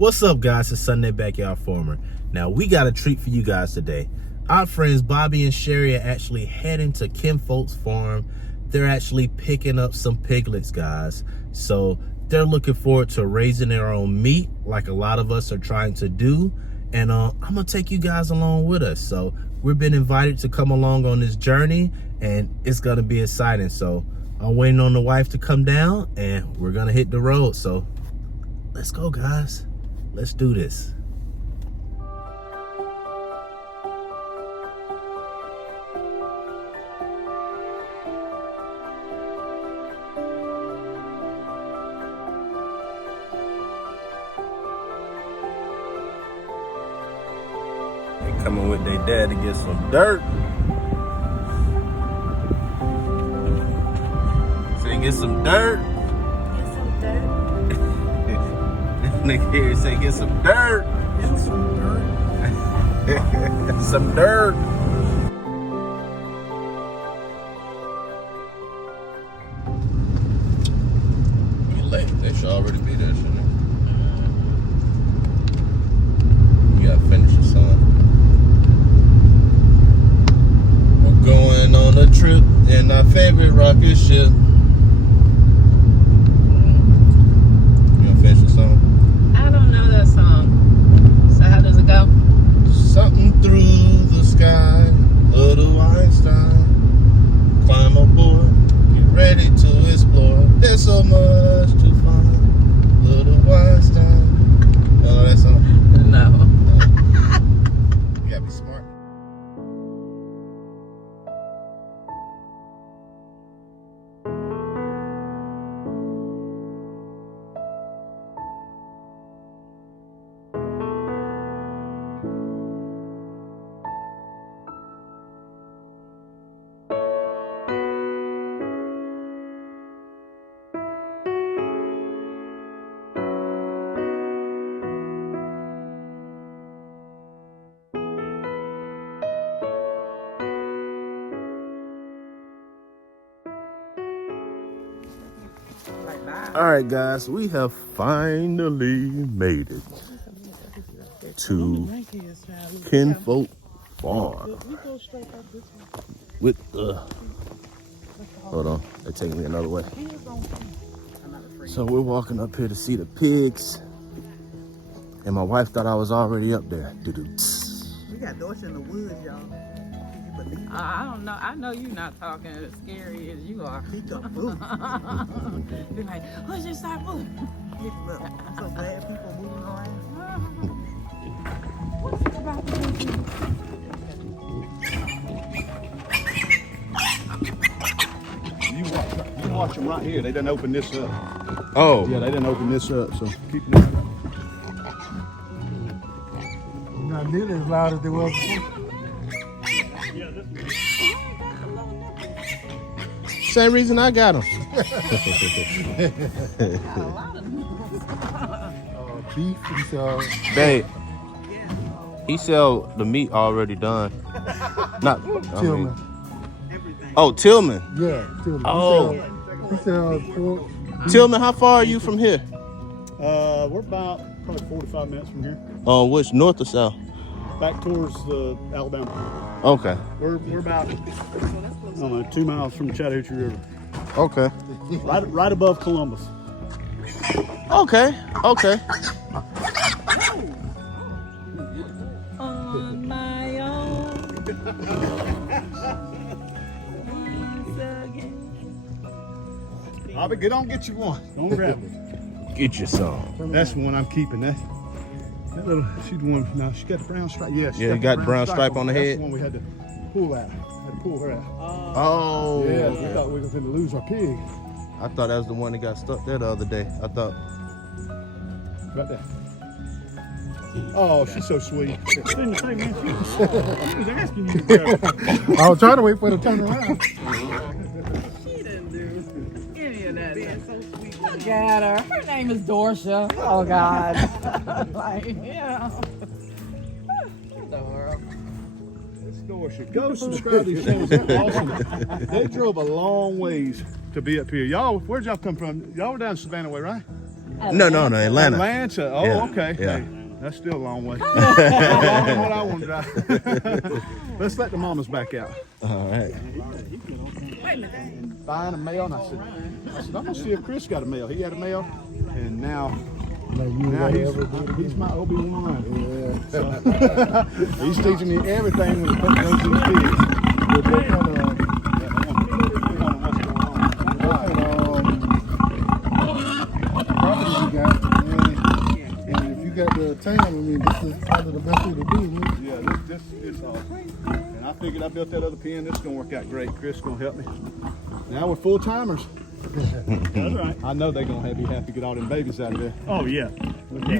What's up, guys? It's Sunday Backyard Farmer. Now, we got a treat for you guys today. Our friends Bobby and Sherry are actually heading to KINFOLK's farm. They're actually picking up some piglets, guys. So they're looking forward to raising their own meat like a lot of us are trying to do. And I'm gonna take you guys along with us. So we've been invited to come along on this journey, and it's gonna be exciting. So I'm waiting on the wife to come down, and we're gonna hit the road. So let's go, guys. Let's do this. They coming with their dad to get some dirt. Say get some dirt. Get some dirt. Nigga here say get some dirt. Get some dirt. Some dirt. You late. They should already be there, shouldn't they? You gotta finish your song. We're going on a trip in our favorite rocket ship. You gonna finish your song? I don't know that song. So how does it go? Something through the sky, little Einstein. Climb aboard, get ready to explore. There's so much to find, little Einstein. You know that song? No. You gotta be smart. All right, guys, we have finally made it to KINFOLK Farm. With hold on, they're taking me another way. So we're walking up here to see the pigs, and my wife thought I was already up there. We got doors in the woods, y'all. I don't know. I know you're not talking as scary as you are. Keep the food. Be like, let's just start moving. Look, I'm so glad people moving around. What's it about the You watch them right here. They didn't open this up. Oh, Yeah, they didn't open this up, so keep it up. Not nearly as loud as they was before. same reason I got them. Beef, Babe, he sell the meat already done. Not Tillman. Oh, Tillman. Yeah, Tillman. Oh. He sells pork. Tillman, how far are you from here? We're about probably 45 minutes from here. Which, north or south? Back towards Alabama. Okay. We're about, I don't know, 2 miles from the Chattahoochee River. Okay. Right above Columbus. Okay. On my own. I'll be good on get you one. Don't grab it. Get your some. That's the one I'm keeping. That little, she's the one, no, she got the brown stripe. Yeah, Yeah, you got the brown stripe on the That's head? the one we had to pull out. Had to pull her out. Oh. Yeah, we thought we were going to lose our pig. I thought that was the one that got stuck there the other day. I thought. Right there. Oh, she's so sweet. Didn't say, man, she was asking you to grab her. I was trying to wait for her to turn around. She didn't do any of that. Being so sweet. Look at her. Her name is Dorsha. Oh, God. Like, yeah. Adorable. Go subscribe to these channels. They're awesome. They drove a long ways to be up here. Y'all, where'd y'all come from? Y'all were down Savannah way, right? No, Atlanta. Atlanta. Oh, Yeah, okay. yeah. Hey, that's still a long way. Longer than what I want to drive. Let's let the mamas back out. All right. Buying a mail, and I said, I'm gonna see if Chris got a mail. He had a mail, and now he's my Obi-Wan. Yeah. So, he's teaching me everything when it comes to those kids. What kind of property you got? And if you got the town, I mean, this is probably the best thing to do. Man. Yeah, this is and I figured I built that other pen. This is gonna work out great. Chris is gonna help me. Now we're full timers. That's right. I know they're gonna be happy to get all them babies out of there. Oh yeah.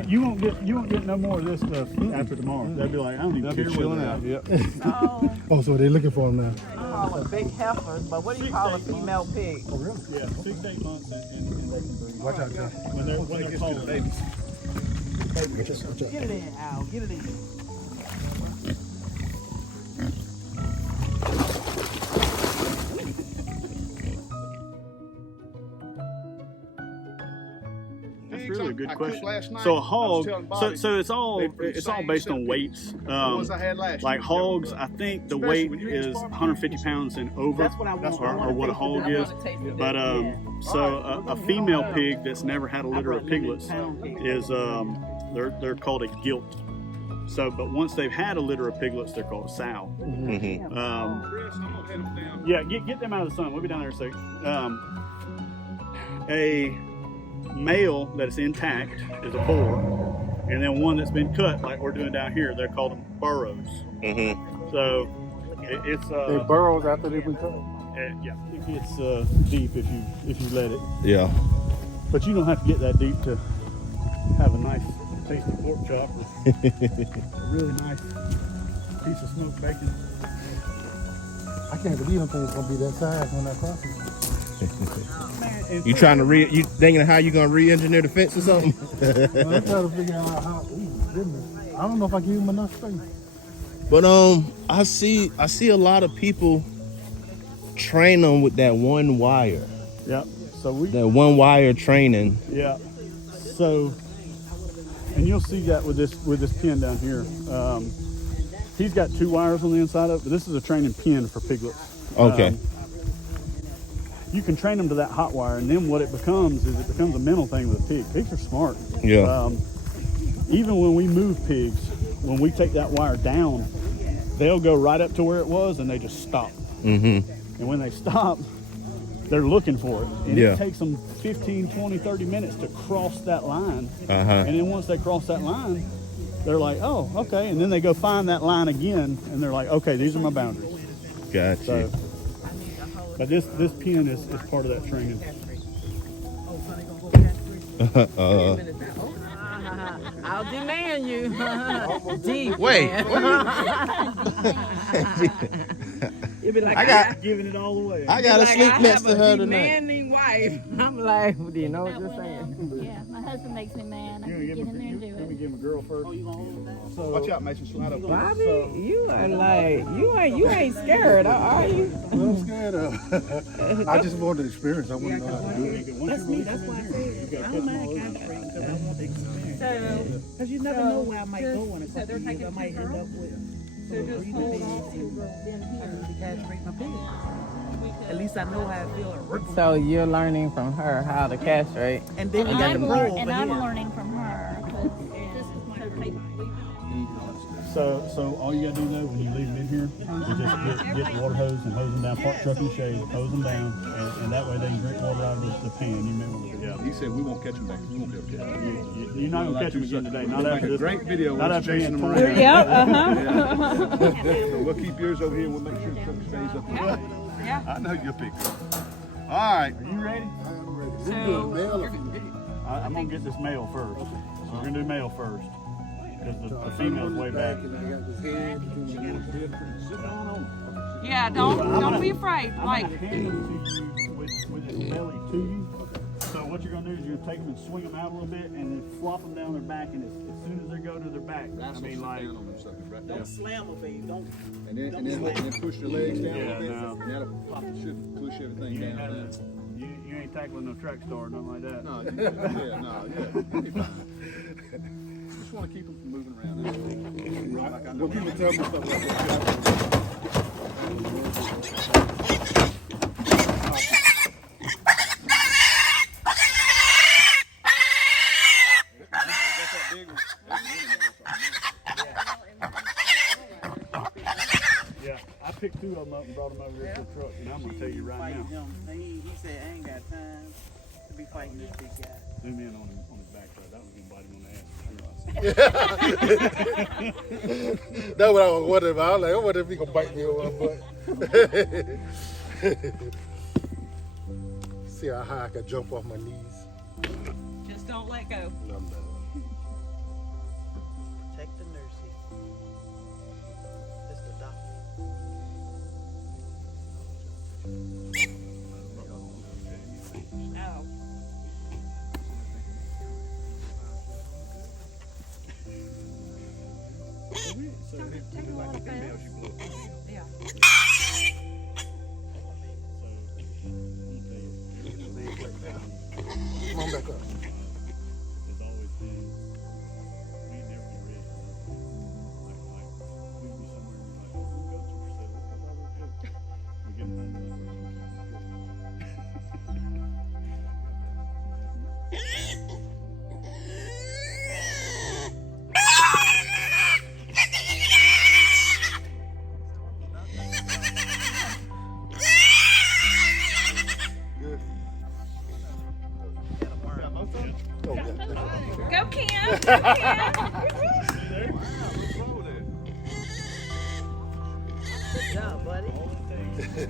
You won't get no more of this stuff after tomorrow. They'll be like, I don't even They'll care be chilling where out. they're Yep. Oh, Oh, so they're looking for them now. I call them big heifers, but what do you call a female pig? Oh, really? at. Yeah, 6 to 8 months and Watch out, John. when they're cold. Babies. Get it in, Al. Get it in. That's really a good I question. cooked last night. So a I was hog, telling Bobby, so it's all they produce it's all same based on centipedes. weights. The ones I had last Like year. hogs, I think the Especially weight when you eat is barbecue. 150 pounds and over, That's what I want. or what a hog is. But so a female pig that's never had a litter of piglets is they're called a gilt. So, but once they've had a litter of piglets, they're called a sow. Chris, I'm gonna head them down. Yeah, get them out of the sun. We'll be down there in a second. A male that's intact is a boar, and then one that's been cut, like we're doing down here, they're called them burrows. So it's They burrows after they've been cut. yeah, it gets deep if you let it. Yeah. But you don't have to get that deep to have a nice tasty pork chop with a really nice piece of smoked bacon. I can't believe them things gonna be that size when that crosses. You trying to you thinking how you gonna re-engineer the fence or something? Well, I'm trying to figure out how. Ooh, goodness. I don't know if I give them enough space. But I see a lot of people train them with that one wire. Yeah. So That one wire training. yeah. So, and you'll see that with this pin down here. He's got 2 wires on the inside of it, but this is a training pin for piglets. Okay. You can train them to that hot wire, and then what it becomes is it becomes a mental thing with a pig. Pigs are smart. Yeah. Even when we move pigs, when we take that wire down, they'll go right up to where it was and they just stop. And when they stop, they're looking for it. And Yeah. it takes them 15, 20, 30 minutes to cross that line. Uh-huh. And then once they cross that line, they're like, oh, okay. And then they go find that line again and they're like, okay, these are my boundaries. Gotcha. So, but this pin is part of that training. I'll demand you. Deep. Wait. You'll be like, I got Giving it all away. I gotta like, sleep I next have to her a tonight. demanding wife. I'm like, do you know what you're saying? Yeah, my husband makes me mad. I You can gonna get in there and do Let me it. give him a girl first. So, Watch out, Mason. Slide up. Bobby, you are like, you ain't scared, are you? What I'm scared of. I just want the experience. I want to know how to do it. That's me. That's why I said I don't mind concrete because I want the experience. Because you never know where I might go in a couple of years. I might end up with some breeding to castrate my pig. At least I know how it feels. So you're learning from her how to castrate. And then we And got the I'm, pro over and I'm here. learning from her because this is my paper. So all you gotta do though when you leave them in here is just get the water hose and hose them down, park truck in the shade, hose them down, and that way they can drink water out of the pan. You remember? Yeah, he said we won't catch him back. We won't be able to catch him. You're not gonna catch them again today. Not We'll after make a this. great video Not with us after chasing being them torn around. down. So we'll keep yours over here. We'll make sure the truck stays up there. Yeah. I know you'll pick it. All right. Are you ready? We can do it male or female. I'm gonna get this male first. So we're gonna do male first because the female's way back. And I got this head between my legs. Sit down on it. Yeah, don't be afraid. I'm Like, gonna hand them to you with its belly to you. So what you're gonna do is you're gonna take them and swing them out a little bit and then flop them down their back, and as soon as they go to their back, I mean like. Down on them suckers right there. Don't slam them, baby. Don't. And then push your legs down a Yeah, little bit. no. And that'll should push everything You ain't down. having, you ain't ain't tackling no track star or nothing like that. No, you'll be fine. Just want to keep them from moving around. Like I know When people tell me stuff like that, Yeah, I picked 2 of them up and brought them over here to the truck, and I'm gonna tell you right now. He said, I ain't got time to be fighting this big guy. Zoom in on his backside. That was gonna bite him on the ass. that's what I was wondering about. I was like, I wonder if he gonna bite me over my butt. See how high I can jump off my knees. Just don't let go. Check the nursery. That's the doctor. Oh. Take a lot of fast. Yeah. Come on back up. There's always been, we ain't never been ready for like we'd be somewhere and be like, oh, the goats are for sale, let's go buy those goats. We get them home and Go, Kim. Good job, buddy.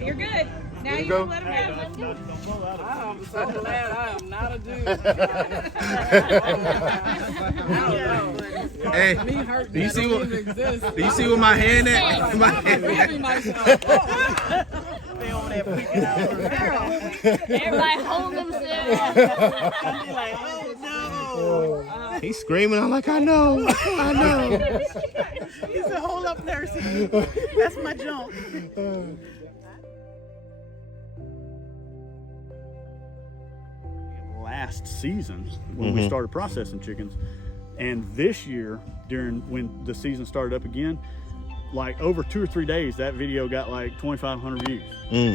You're good. Now you go. can let him go. don't blow out of it. I'm so glad I am not a dude. Hey, Me hurt do you that see don't what? even exist. Do you see what my hand at? My hand Heavy myself. They over there freaking out. Everybody hold themselves. Be like, oh no. He's screaming. I'm like, I know. I know. He said, hold up, nursing. That's my jump. Last season when we started processing chickens, and this year during when the season started up again, like over 2 or 3 days that video got like 2,500 views.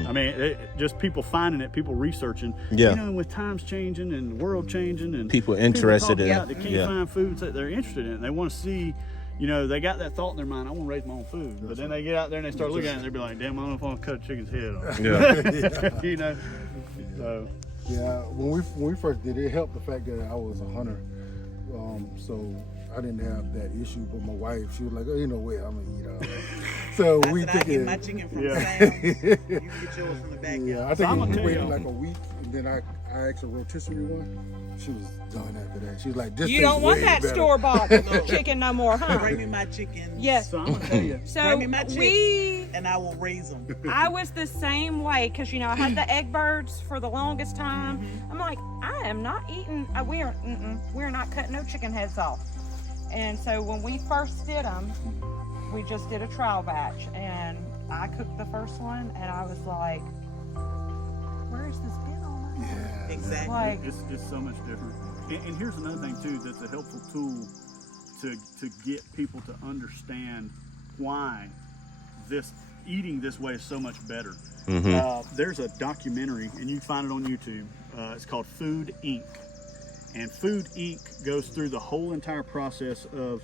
I mean, just people finding it, people researching. Yeah. You know, with times changing and the world changing and People interested in it. They can't yeah. find foods that they're interested in. They want to see, you know, they got that thought in their mind, I want to raise my own food. But then they get out there and they start looking at it and they be like, damn, I don't know if I want to cut a chicken's head off. Yeah. You know, so. Yeah, when we first did it, helped the fact that I was a hunter, so I didn't have that issue. But my wife, she was like, "Oh, you know what? I'm gonna eat all that." So I we said, I took get it. my chicken from Yeah. Sam. You can get yours from the backyard. Yeah, I So think I'ma we tell waited you- like a week, and then I asked a rotisserie one. She was done after that. She was like, "This You tastes don't want way that better." store-bought chicken no more, huh? Bring me my chicken. Yes. So I'm gonna tell you, So Bring me my chicken. we, And I will raise them. I was the same way because you know I had the egg birds for the longest time. I'm like, I am not eating. We're not cutting no chicken heads off. And so when we first did them, we just did a trial batch, and I cooked the first one, and I was like, "Where's this skin on it?" Yeah. Exactly. Like, it's so much different. And here's another thing too that's a helpful tool to get people to understand why this eating this way is so much better. There's a documentary, and you can find it on YouTube. It's called Food Inc. And Food Inc. goes through the whole entire process of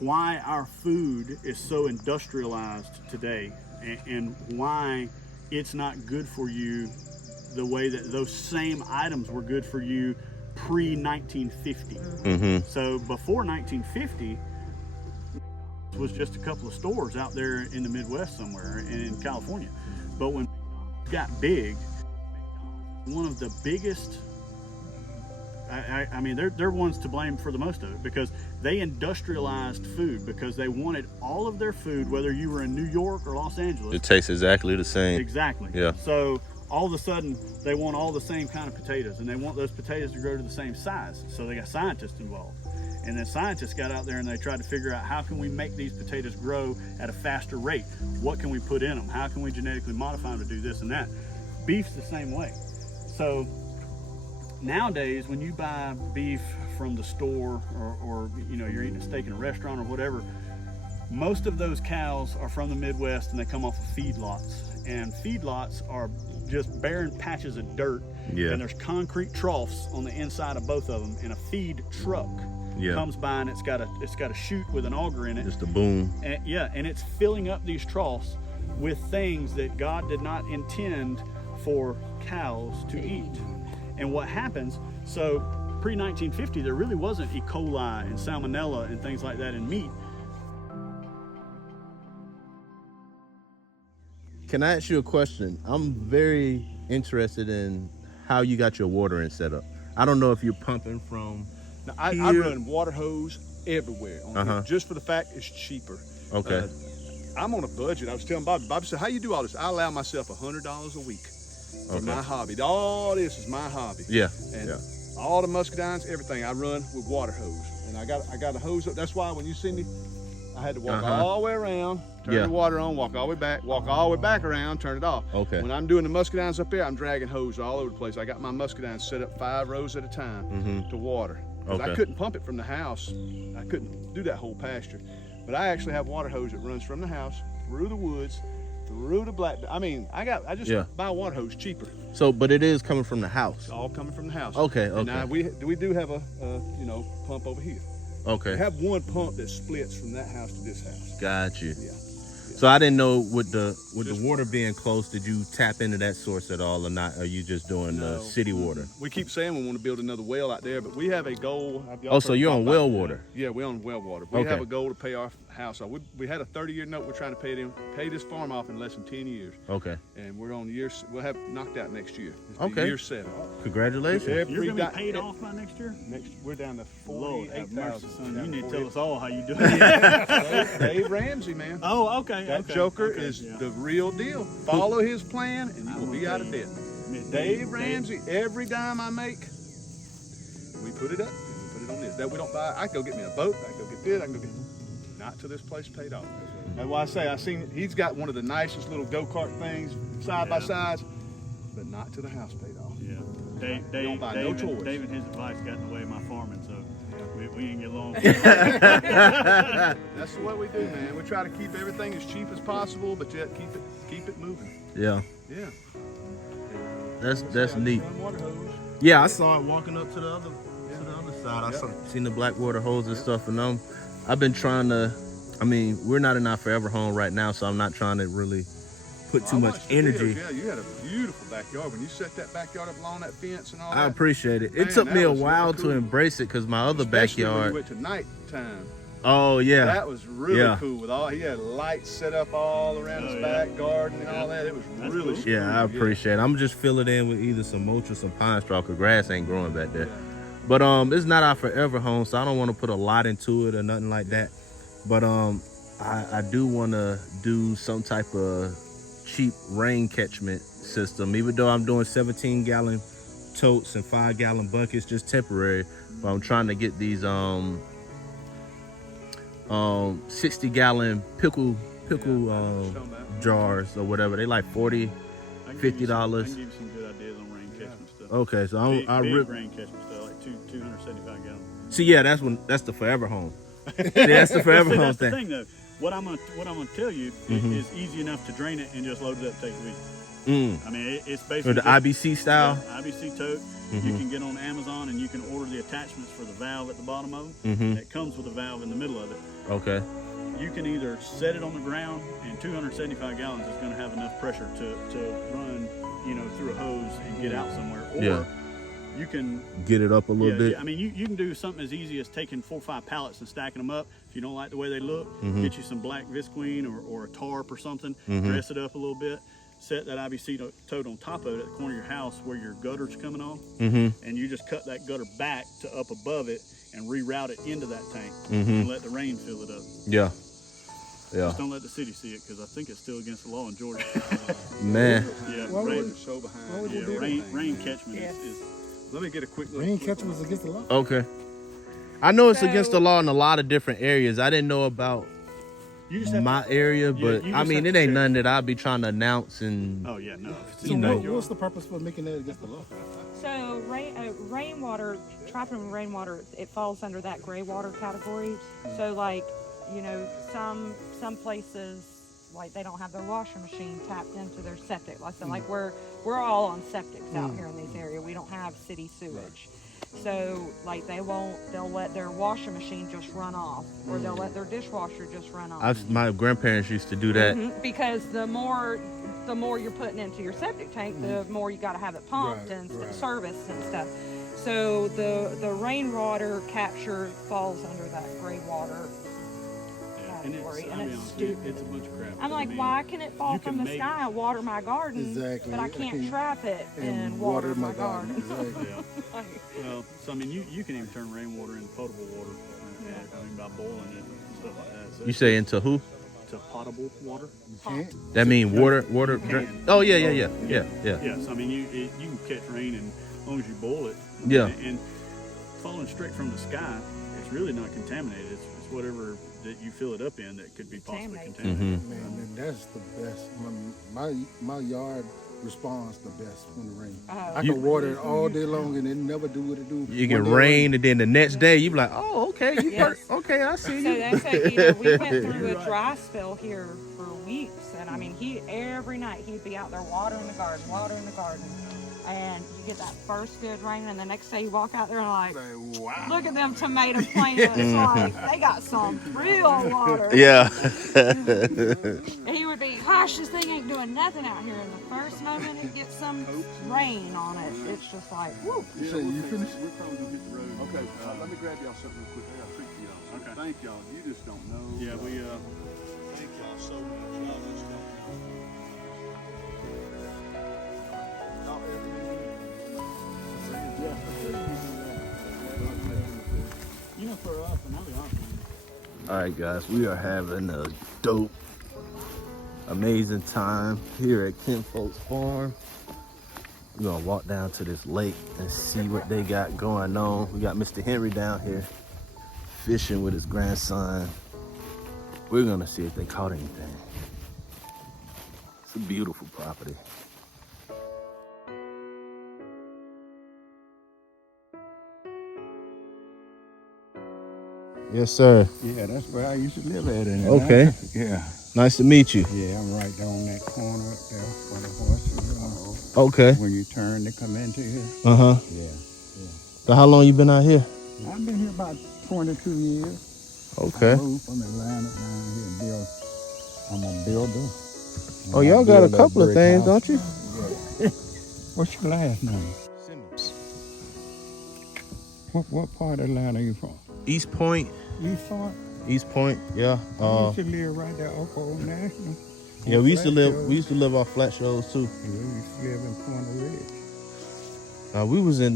why our food is so industrialized today, and why it's not good for you the way that those same items were good for you pre-1950. So before 1950 it was just a couple of stores out there in the Midwest somewhere and in California. But when it got big, one of the biggest, I mean, they're ones to blame for the most of it, because they industrialized food because they wanted all of their food, whether you were in New York or Los Angeles. It tastes exactly the same. Exactly. Yeah. So all of a sudden they want all the same kind of potatoes, and they want those potatoes to grow to the same size. So they got scientists involved. And then scientists got out there and they tried to figure out, how can we make these potatoes grow at a faster rate? What can we put in them? How can we genetically modify them to do this and that? Beef's the same way. So nowadays, when you buy beef from the store, or you know, you're eating a steak in a restaurant or whatever, most of those cows are from the Midwest and they come off of feedlots. And feedlots are just barren patches of dirt. Yeah. And there's concrete troughs on the inside of both of them, and a feed truck comes by, and it's got a chute with an auger in it. Just a boom. And, and it's filling up these troughs with things that God did not intend for cows to eat. And what happens, so pre-1950, there really wasn't E. coli and salmonella and things like that in meat. Can I ask you a question? I'm very interested in how you got your watering set up. I don't know if you're pumping from Now, I run water hose everywhere on here, just for the fact it's cheaper. Okay. I'm on a budget. I was telling Bobby. Bobby said, "How you do all this?" I allow myself $100 a week for my hobby. All this is my hobby. Yeah. And all the muscadines, everything I run with water hose. And I got a hose up. That's why when you see me, I had to walk all the way around, turn the water on, walk all the way back, walk all the way back around, turn it off. Okay. When I'm doing the muscadines up there, I'm dragging hose all over the place. I got my muscadines set up 5 rows at a time to water. Because I couldn't pump it from the house. I couldn't do that whole pasture. But I actually have water hose that runs from the house, through the woods, through the black. I mean, I just buy water hose cheaper. So, but it is coming from the house. It's all coming from the house. Okay, And now we do have a pump over here. Okay. We have one pump that splits from that house to this house. Got you. Yeah. So I didn't know with the water being close, did you tap into that source at all or not? Are you just doing the city water? We keep saying we want to build another well out there, but we have a goal. Oh, so you're on well water? Yeah, we're on well water. We have a goal to pay our house off. We had a 30-year note. We're trying to pay this farm off in less than 10 years. Okay. And we're on we'll have knocked out next year. Okay. Year 7. Congratulations. You're going to be paid off by next year? We're down to Lord have mercy, 48,000. son. You need to tell us all how you doing it. Dave Ramsey, man. Oh, okay. That joker is the real deal. Follow his plan and you will be out of debt. Dave Ramsey, every dime I make, we put it up and we put it on this. That we don't buy. I can go get me a boat. I can go get this. I can go get. Not till this place paid off. That's why I say he's got one of the nicest little go-kart things side by sides, but not till the house paid off. Yeah. Dave and his advice got in the way of my farming, so we ain't get along. That's what we do, man. We try to keep everything as cheap as possible, but yet keep it moving. Yeah. Yeah. That's neat. Yeah, I saw it walking up to the other side. I seen the black water hose and stuff, and I've been trying to. I mean, we're not in our forever home right now, so I'm not trying to really put too much energy. Yeah, you had a beautiful backyard when you set that backyard up along that fence and all that. I appreciate it. Man, it took me a was while really cool. to embrace it because my other Especially backyard. when we went to nighttime. Oh yeah. That was really cool. With he had lights set up all around his back garden and all that. It was really cool. Yeah, I appreciate it. I'm just fill it in with either some mulch or some pine straw because grass ain't growing back there. Yeah. But it's not our forever home, so I don't want to put a lot into it or nothing like that. But I do want to do some type of cheap rain catchment system, even though I'm doing 17-gallon totes and 5-gallon buckets, just temporary. But I'm trying to get these 60-gallon pickle jars or whatever. They like $40, $50. I can give you some good ideas on rain catchment stuff. Okay, so big rain catchment stuff, like 275 gallons. See, yeah, that's the forever home. Yeah, that's the forever home that's thing. The thing, though. What I'm gonna tell you is easy enough to drain it and just load it up, take a week. I mean, it's basically Or the IBC style. Yeah, IBC tote. You can get on Amazon and you can order the attachments for the valve at the bottom of them. It comes with a valve in the middle of it. Okay. You can either set it on the ground, and 275 gallons is going to have enough pressure to run, through a hose and get out somewhere. Or you can get it up a little bit. I mean, you can do something as easy as taking 4 or 5 pallets and stacking them up. If you don't like the way they look, get you some black visqueen or a tarp or something, dress it up a little bit, set that IBC tote on top of it at the corner of your house where your gutter's coming off, and you just cut that gutter back to up above it and reroute it into that tank and let the rain fill it up. Yeah. Yeah. Just don't let the city see it because I think it's still against the law in Georgia. Man. Yeah, Rain so behind. Rain catchment is. Let me get a quick look. Rain catchment was against the law. Okay. I know it's against the law in a lot of different areas. I didn't know about You just have my area, but you I just mean, have it to ain't check. nothing that I'll be trying to announce and. Oh yeah, no. If it's So in the what, backyard. what's the purpose for making that against the law? So rainwater, trapping rainwater, it falls under that gray water category. So like, you know, some places, like they don't have their washing machine tapped into their septic. Like we're all on septics out here in this area. We don't have city sewage. So like they'll let their washing machine just run off, or they'll let their dishwasher just run off. My grandparents used to do that. Because the more you're putting into your septic tank, the more you got to have it pumped and serviced and stuff. So the rainwater capture falls under that gray water category, and it's stupid. It's a bunch of crap. I'm like, why can it fall from the sky and water my garden, Exactly. but I can't trap it and water my garden? Exactly. Yeah. Well, so I mean, you can even turn rainwater into potable water. I mean, by boiling it and stuff like that. So You say into who? to potable water. You can't. That mean water drink? Oh yeah. Yeah. So I mean, you can catch rain, and as long as you boil it. Yeah. And falling straight from the sky, it's really not contaminated. It's whatever that you fill it up in that could be possibly contaminated. Mm-hmm. Man, and that's the best. My yard responds the best when it rains. I can water it all day long and it never do what it do. You get One day rain, and then the next day you be like, oh, okay, Yes. okay, I see So you. that's it. You know, we went through a dry spell here for weeks, and I mean, every night he'd be out there watering the garden, and you get that first good rain, and the next day you walk out there and like, wow. look at them tomato plants, like they got some real water. Yeah. And he would be, gosh, this thing ain't doing nothing out here. And the first moment it gets some rain on it, it's just like, whoo. You say you finished? We're probably gonna hit the road. Okay, let me grab y'all something real quick. I got a treat for y'all. Okay. Thank y'all. You just don't know. Yeah, we Thank y'all so much. Y'all just don't know. you know, for us, and I'll be honest with you. All right, guys, we are having a dope, amazing time here at KINFOLK Farm. We're gonna walk down to this lake and see what they got going on. We got Mr. Henry down here fishing with his grandson. We're gonna see if they caught anything. It's a beautiful property. Yes, sir. Yeah, that's where I used to live at. In Okay. Atlanta. Yeah. Nice to meet you. Yeah, I'm right down that corner up there where the horses are. Okay. When you turn to come into here. Uh-huh. Yeah. So how long you been out here? I've been here about 22 years. Okay. I moved from Atlanta down here and built. I'm a builder. Oh, y'all got a couple of things, don't you? Yeah. What's your last name? Simmons. What part of Atlanta are you from? East Point. East Point? East Point, yeah. I used to live right there off Old National. Yeah, we used to live off Flat Shoals too. Yeah, we used to live in Pointer Ridge. We was in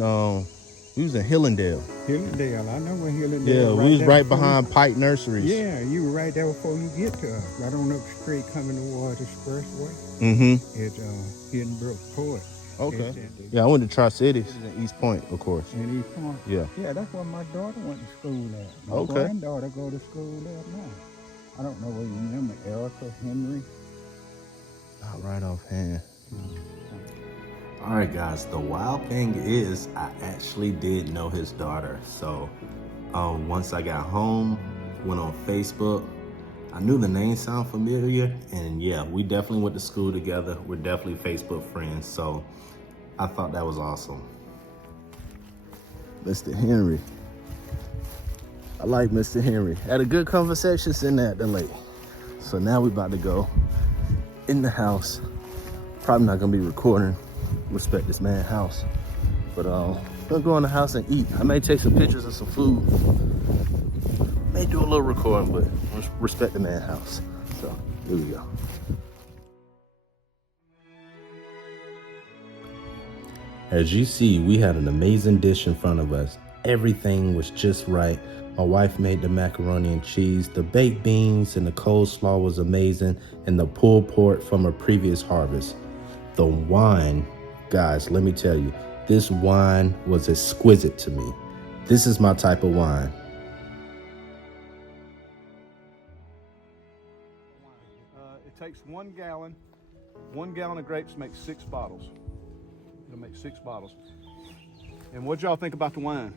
Hillendale. Hillendale, I know where Hillendale. Yeah, we was right before behind Pike Nurseries. Yeah, you were right there before you get to us. Right on up the street coming towards the expressway. Mm-hmm. It's Hidden Brook Court. Okay. Yeah, I went to Tri-Cities in East Point, of course. In East Point? Yeah. Yeah, that's where my daughter went to school at. My Okay. granddaughter go to school there now. I don't know whether you remember Erica Henry. Not right offhand. All right, guys, the wild thing is I actually did know his daughter. So once I got home, went on Facebook, I knew the name sounded familiar, and yeah, we definitely went to school together. We're definitely Facebook friends, so I thought that was awesome. Mr. Henry. I like Mr. Henry. Had a good conversation sitting at the lake. So now we about to go in the house. Probably not gonna be recording, respect this man's house. But gonna go in the house and eat. I may take some pictures of some food. May do a little recording, but respect the man's house. So here we go. As you see, we had an amazing dish in front of us. Everything was just right. My wife made the macaroni and cheese. The baked beans and the coleslaw was amazing, and the pulled pork from a previous harvest. The wine, guys, let me tell you, this wine was exquisite to me. This is my type of wine. It takes 1 gallon. 1 gallon of grapes makes 6 bottles. It'll make 6 bottles. And what y'all think about the wine?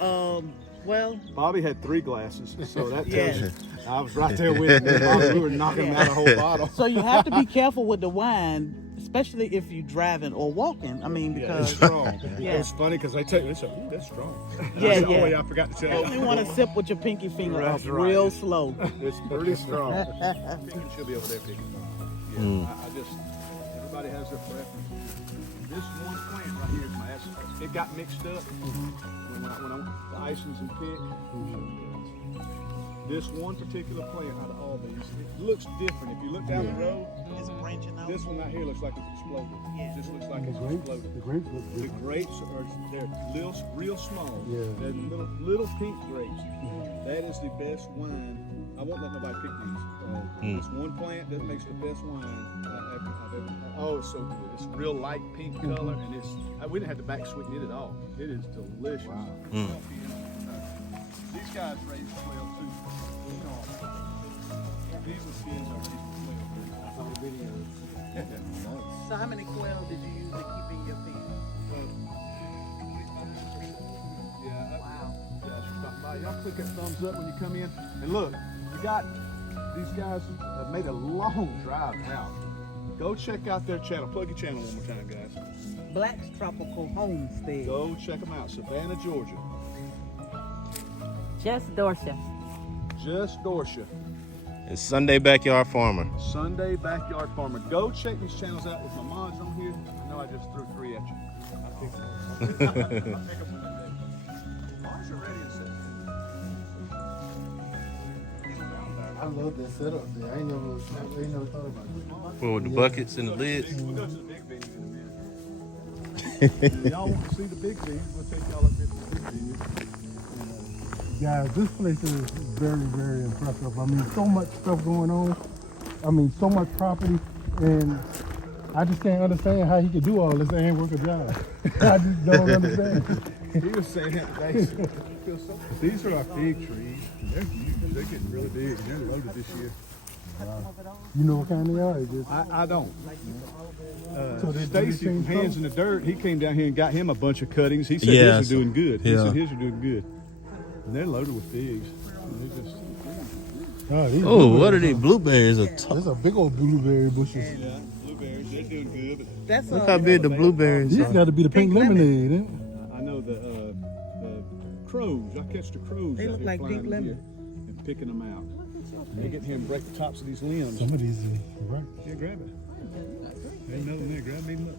Well, Bobby had 3 glasses, so that tells Yes. you. I was right there with him. Bobby, we were knocking him out a whole bottle. so you have to be careful with the wine, especially if you're driving or walking. I mean, Yeah, because it's strong. Yeah. It's funny because they take this. Ooh, that's strong. Yeah, I said, yeah. Oh, yeah, I forgot to tell you you. want to sip with your pinky finger up That's right. real slow. It's pretty strong. She'll be over there picking. Yeah, I just, everybody has their preference. This one plant right here is my essence. It got mixed up when the icings and pick. This one particular plant out of all these, it looks different. If you look down the road, It's branching out. this one right here looks like it's exploded. Yeah. It just looks like it's The exploded. grapes look The different. grapes are they're real small. Yeah. They're little pink grapes. That is the best wine. I won't let nobody pick these. This one plant that makes the best wine I've ever. Oh, it's so good. It's real light pink color, and we didn't have to back sweeten it at all. It is delicious. Wow. These guys raise 12 too. These skins are raised 12. I saw the video. So how many quail did you use to keep in your pen? Yeah. Wow. Stop by. Y'all click that thumbs up when you come in. And look, you got these guys have made a long drive out. Go check out their channel. Plug your channel one more time, guys. Black's Tropical Homestead. Go check them out. Savannah, Georgia. Just Dorsia. Just Dorsia. It's Sunday Backyard Farmer. Sunday Backyard Farmer. Go check these channels out with my mods on here. I know I just threw 3 at you. I'll pick them up one day. Mods are ready and set. I love that setup there. I ain't never thought about it. Well, with the buckets and the lids. We'll go to the big venue in a minute. Y'all want to see the big venue? We'll take y'all up there to the big venue. Guys, this place is very, very impressive. I mean, so much stuff going on. I mean, so much property, and I just can't understand how he could do all this and work a job. I just don't understand. He was saying that today. These are our fig trees. They're huge. They're getting really big. They're loaded this year. You know what kind they are? It's just, I don't. So they do the Stacy same from Hands in color? the Dirt, he came down here and got him a bunch of cuttings. He said Yeah, his are doing good. He yeah. said his are doing good. And they're loaded with figs. And they're just, these Oh, what blueberries are these blueberries? Are There's a big old blueberry bushes. yeah, blueberries, they're doing good. But That's Look how big the blueberries These are. got to be the pink lemonade, ain't I know the crows. I catch the crows They out look here like flying pink in lemon. here and picking them out. And they're getting here and break the tops of these limbs. Some of these right. Yeah, grab it. Ain't nothing there. Grab me, look.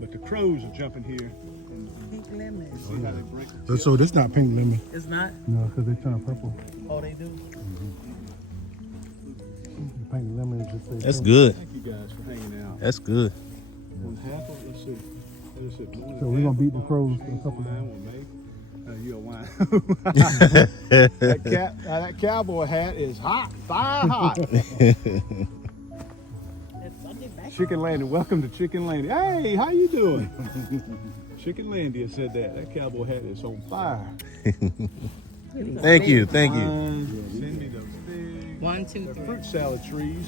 But the crows are jumping here. And Pink lemon. see how they break the So this not pink lemon. It's not? No, because they turn purple. Oh, they do? The pink lemon is just That's good. Thank you guys for hanging out. That's good. One half of, let's see. So we're gonna beat the crows for a couple of Wine will make. You a wine. that cowboy hat is hot, fire hot. It's Sunday back. Chicken Landy, welcome to Chicken Landy. Hey, how you doing? Chicken Landy said that. That cowboy hat is on fire. Thank you. Thank you. Send me those big. 1, 2, They're 3. fruit salad trees.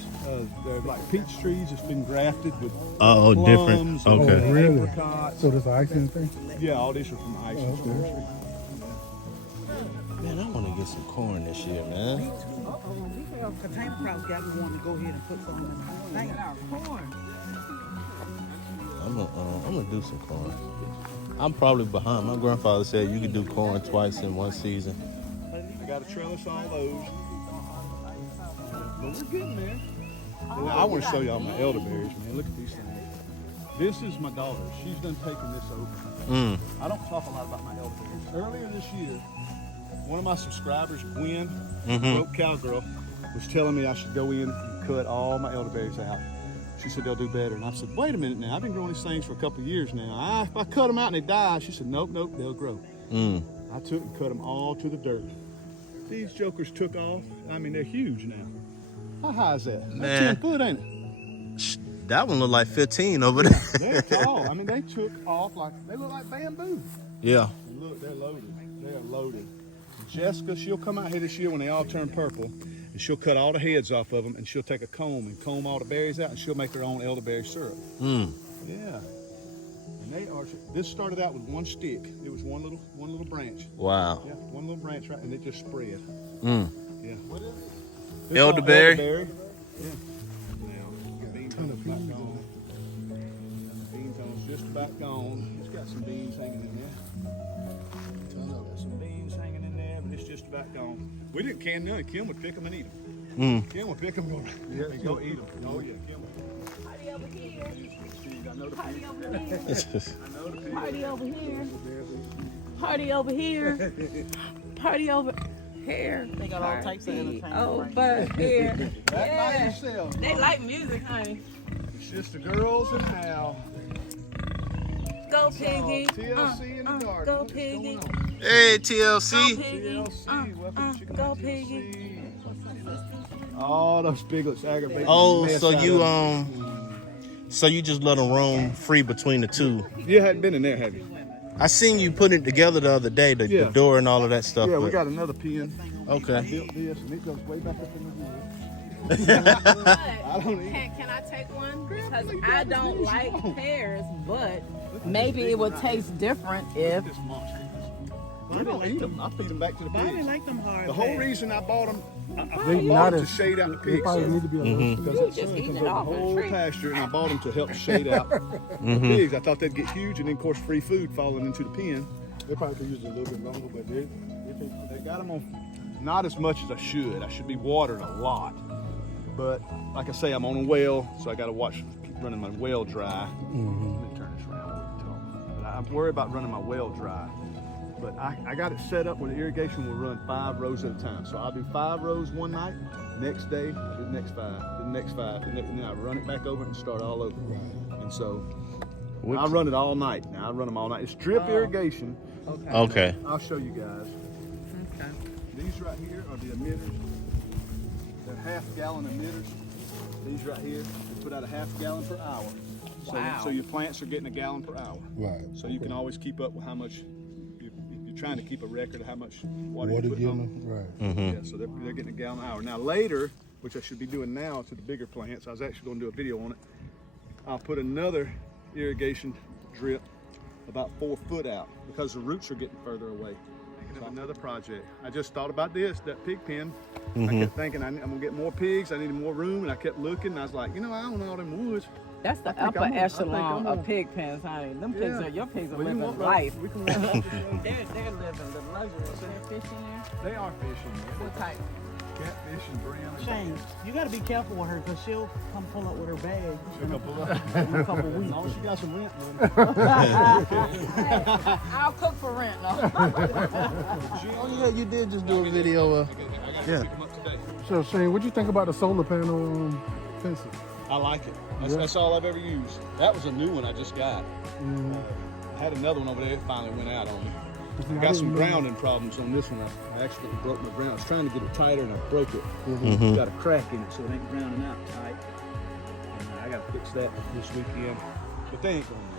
They're like peach trees. It's been grafted with Oh, different. plums and Okay. Really? apricots. So this icing thing? Yeah, all these are from the ice nursery. Man, I want to get some corn this year, man. Container Crops got me wanting to go ahead and put some in my thing. Corn. I'm gonna do some corn. I'm probably behind. My grandfather said you could do corn twice in one season. I got to trellis all those. But we're good, man. And I want to show y'all my elderberries, man. Look at these things. This is my daughter. She's done taking this over. I don't talk a lot about my elderberries. Earlier this year, one of my subscribers, Gwen, Broke Cowgirl, was telling me I should go in and cut all my elderberries out. She said they'll do better. And I said, wait a minute now. I've been growing these things for a couple of years now. If I cut them out and they die, she said, nope, they'll grow. I took and cut them all to the dirt. These jokers took off. I mean, they're huge now. How high is that? Man. 10 foot, ain't it? That one look like 15 over there. They're tall. I mean, they took off like, they look like bamboo. Yeah. And look, they're loaded. They are loaded. Jessica, she'll come out here this year when they all turn purple. And she'll cut all the heads off of them, and she'll take a comb and comb all the berries out, and she'll make her own elderberry syrup. Mm. Yeah. And they are. This started out with one stick. It was one little branch. Wow. Yeah, one little branch, right, and it just spread. Mm. Yeah. What is it? Elderberry. Elderberry. Yeah. Now, the bean tone's about gone. The bean tone's just about gone. It's got some beans hanging in there. Got some beans hanging in there, but it's just about gone. We didn't can none. Kim would pick them and eat them. Mm. Kim would pick them and go eat them. Oh yeah, Kim would. Party over here. I know the Party pigs. over here. I know the pigs. Party over here. Party over here. Party over here. They got all types of entertainment. Over here. Back by yourself. They like music, honey. It's just the girls and Al. Go Piggy. TLC in the garden. Go What's Piggy. going on? Hey, Go TLC. Piggy. TLC, welcome to Chicken Go TLC. Piggy. All those piglets aggravate. Oh, the mess so out you of them. so you just let them roam free between the two. You hadn't been in there, have you? I seen you putting it together the other day, the Yeah. door and all of that stuff. Yeah, we but- got another pen. I Okay. built this, and it goes way back up in the woods. I don't eat. Can I take one? Because I don't like pears, but maybe it would taste different if. This monster. We don't eat them. I feed them back to the Bobby pigs. like them hard. The whole reason I bought them, I They bought not them to as, shade out the they pigs. probably need to be a little Because You that just sun eating comes it over the off the whole tree. pasture, and I bought them to help shade out the pigs. I thought they'd get huge, and then of course free food falling into the pen. They probably could use it a little bit longer, but They got them on not as much as I should. I should be watering a lot. But like I say, I'm on a well, so I got to watch keep running my well dry. Let me turn this around. But I'm worried about running my well dry. But I got it set up where the irrigation will run 5 rows at a time. So I'll do 5 rows one night. Next day, I'll do the next 5, then the next 5, and then I run it back over and start all over. And so I run it all night. Now I run them all night. It's drip irrigation. Okay. I'll show you guys. Okay. These right here are the emitters. They're half-gallon emitters. These right here, they put out a half gallon per hour. So your plants are getting a gallon per hour. right. So you can always keep up with how much, if you're trying to keep a record of how much water What you did put you on know? them. Right. Yeah, so they're getting a gallon an hour. Now later, which I should be doing now to the bigger plants, I was actually going to do a video on it. I'll put another irrigation drip about 4 foot out because the roots are getting further away. Thinking of another project. I just thought about this, that pig pen. I kept thinking I'm gonna get more pigs, I needed more room, and I kept looking, and I was like, you know, I own all them woods. That's the I think upper I'm on- I think echelon I'm on- of pig pens, honey. Them pigs Yeah. are, your pigs are Well, you living want life. We can run up this road. They're living the luxury. Is there fish in there? They are fishing. What type? Catfish and brim. Shane, you gotta be careful with her because she'll come pull up with her bag She'll come pull up. in a couple As weeks. long as she got some rent I'll cook for rent, though. Oh yeah, you did just do a video. Yeah. So Shane, what do you think about the solar panel fencing? I like it. Yeah. That's all I've ever used. That was a new one I just got. Mm-hmm. I had another one over there. It finally went out on me. See, I Got some didn't know- grounding problems on this one. I accidentally broke my ground. I was trying to get it tighter and I broke it. Mhm. Got a crack in it, so it ain't grounding out tight. And I got to fix that this weekend. But they ain't going to work.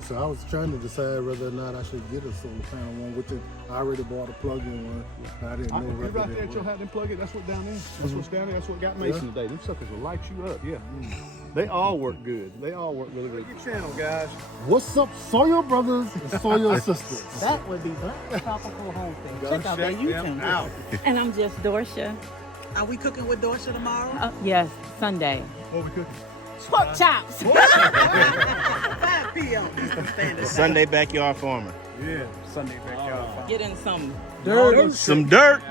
So I was trying to decide whether or not I should get a solar panel one, which I already bought a plug-in one. I didn't know You're whether right they there at your were- house and plug it. That's what down there. That's what's down there. That's what got Mason today. Them suckers will light you up. Yeah. They all work good. They all work really, really good. Your channel, guys. What's up, Sawyer Brothers and Sawyer Sisters? That would be Black Tropical Homestead. Go Check out their check them YouTube. out. And I'm just Dorsha. Are we cooking with Dorsha tomorrow? Yes, Sunday. What we cooking? Pork chops. 5 p.m. Eastern Standard Time. Sundaybackyardfarmer. Yeah. Sundaybackyardfarmer. Get in some Dirt. Some dirt.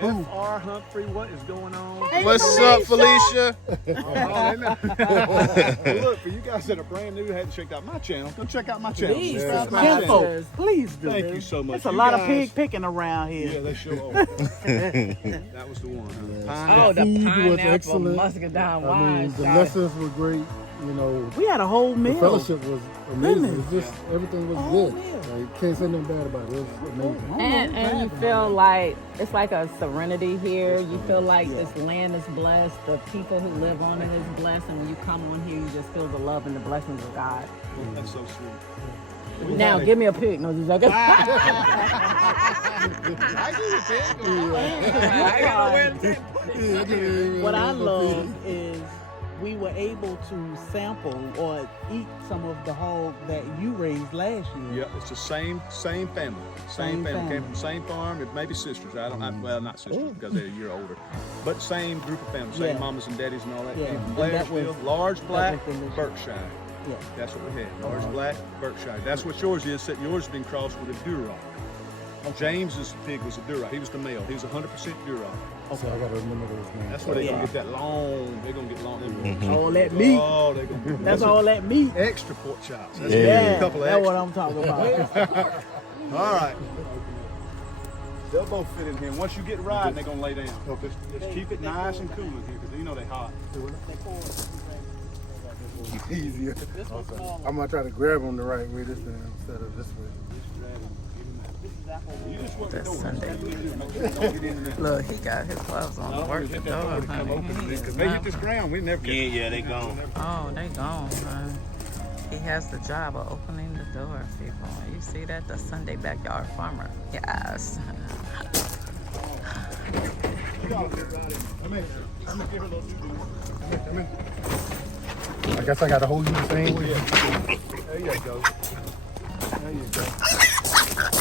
F.R. Humphrey, what is going on? What's up, Felicia? Well, look, for you guys that are brand new, hadn't checked out my channel, go check out my channel. Please, It's subscribe. my channel. KINFOK, please do. Thank you so much. There's a You lot of guys- pig picking around Yeah, here. they sure are. That was the one. Huh? Oh, the Food was pineapple excellent. muscadine I mean, wine. the shot. lessons were great. You know, We had a whole the meal. fellowship was amazing. Goodness. It's just everything was Oh, good. man. Like, can't say nothing bad about it. It was amazing. And you feel like it's like a serenity here. You feel like this land is blessed. The people who live on it is blessed. And when you come on here, you just feel the love and the blessings of God. That's so sweet. Now give me a pig. No, just joking. What I love is we were able to sample or eat some of the hog that you raised last year. Yeah, it's the same family. Same family. Came from the same farm. It may be sisters. I don't know. Well, not sisters because they're a year older. But same group of families. Same mamas and daddies and all that. Yeah. Came from And that was- Blairsville, large black, was delicious. Berkshire. Yeah. That's what we had. Large black, Berkshire. That's what yours is. Except yours has been crossed with a Duroc. James's pig was a Duroc. He was the male. He was 100% Duroc. Okay, I gotta remember those names. That's why they're gonna get that long. They're gonna get long. All that meat. Oh, they're gonna get That's all that meat. extra pork chops. That's Yeah. gonna be a couple of That's extra. what I'm talking about. All right. They'll both fit in here. Once you get riding, they're gonna lay down. Just keep it nice and cool in here because you know they're hot. Easier. I'm gonna try to grab them the right way this time instead of this way. That's Sunday. Look, he got his gloves on to work the door, honey. Because they hit this ground, we never can. Yeah, they gone. Oh, they gone, honey. He has the job of opening the door, people. You see that? The Sunday Backyard Farmer. Yes. I guess I gotta hold you the same way. There you go. There you go.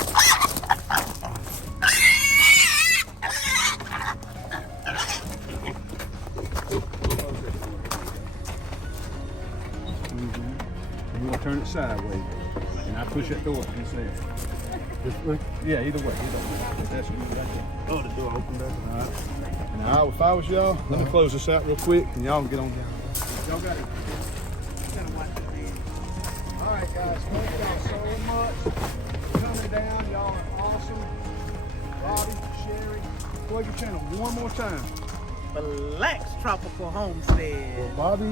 And you're gonna turn it sideways. And I push that door instead. This way. Yeah, either way. That's good right there. Oh, the door opened up. All right. Now, if I was y'all, let me close this out real quick and y'all can get on down. Y'all got it. All right, guys. Thank y'all so much for coming down. Y'all are awesome. Bobby, Sherry, plug your channel one more time. Black's Tropical Homestead Bobby.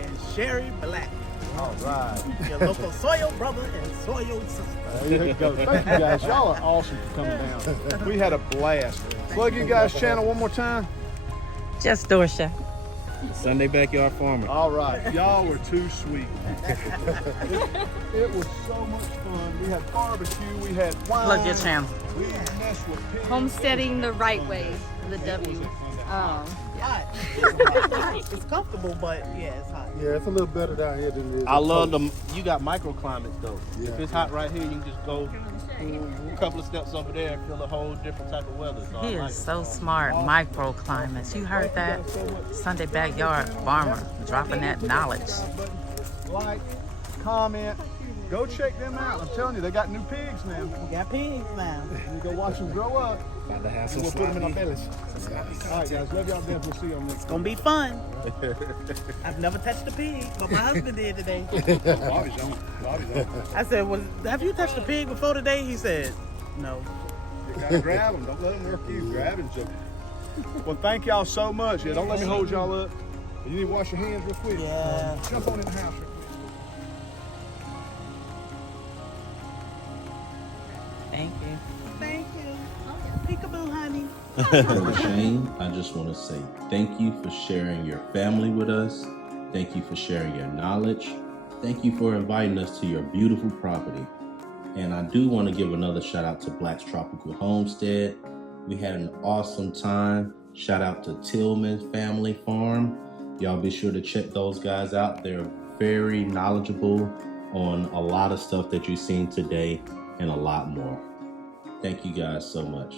and Sherry Black, All right. your local soil brother and soil sister. There you go. Thank you guys. Y'all are awesome for coming down. We had a blast. Plug your guys' channel one more time. Just Dorsha. Sunday Backyard Farmer. All right. Y'all were too sweet. It was so much fun. We had barbecue. We had wine. Plug your channel. We messed with pigs. Homesteading the right way, the W. Hot. It's comfortable, but yeah, it's hot. Yeah, it's a little better down here than it is. I love them. You got microclimates though. Yeah. If it's hot right here, you can just go a couple of steps over there and feel a whole different type of weather. So He I like is it. so smart. Microclimates. You heard that? Sunday Backyard Farmer dropping that knowledge. Like, comment, go check them out. I'm telling you, they got new pigs now. We got pigs now. You go watch them grow up. Got to have And some we'll put them in our sloppy. bellies. All right, guys. Love y'all. We'll see you on next. It's gonna be fun. I've never touched a pig, but my husband did today. Bobby's on. Bobby's on. I said, "Well, have you touched a pig before today?" He said, "No." You gotta grab them. Don't let them work you. Grab them. Well, thank y'all so much. Yeah, don't let me hold y'all up. You need to wash your hands real quick. Yeah. Jump on in the house real quick. Thank you. Thank you. Peekaboo, honey. Shane, I just want to say thank you for sharing your family with us. Thank you for sharing your knowledge. Thank you for inviting us to your beautiful property. And I do want to give another shout out to Black's Tropical Homestead. We had an awesome time. Shout out to Tillman Family Farm. Y'all be sure to check those guys out. They're very knowledgeable on a lot of stuff that you've seen today and a lot more. Thank you guys so much.